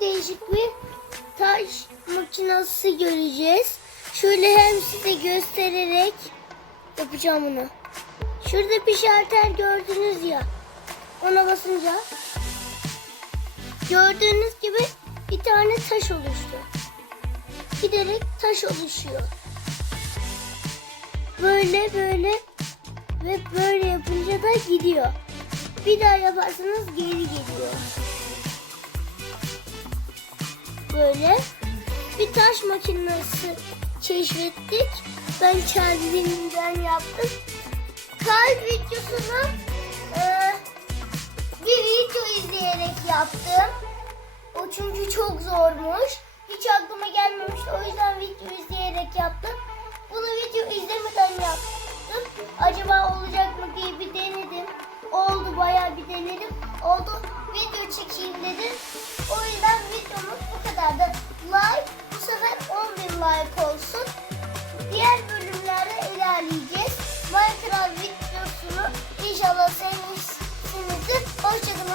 değişik bir taş makinesi göreceğiz. Şöyle hem size göstererek yapacağım bunu. Şurada bir şalter gördünüz ya. Ona basınca gördüğünüz gibi bir tane taş oluştu. Giderek taş oluşuyor. Böyle böyle ve böyle yapınca da gidiyor. Bir daha yaparsanız geri geliyor. Böyle bir taş makinesi keşfettik. Ben kendimden yaptım. Kalp videosunu e, bir video izleyerek yaptım. O çünkü çok zormuş. Hiç aklıma gelmemişti. O yüzden video izleyerek yaptım. Bunu video izlemeden yaptım. Acaba olacak mı diye bir denedim. Oldu bayağı bir denedim. Oldu. Video çekeyim dedim. ayarlayacağız. Minecraft videosunu inşallah sevmişsinizdir. Hoşçakalın.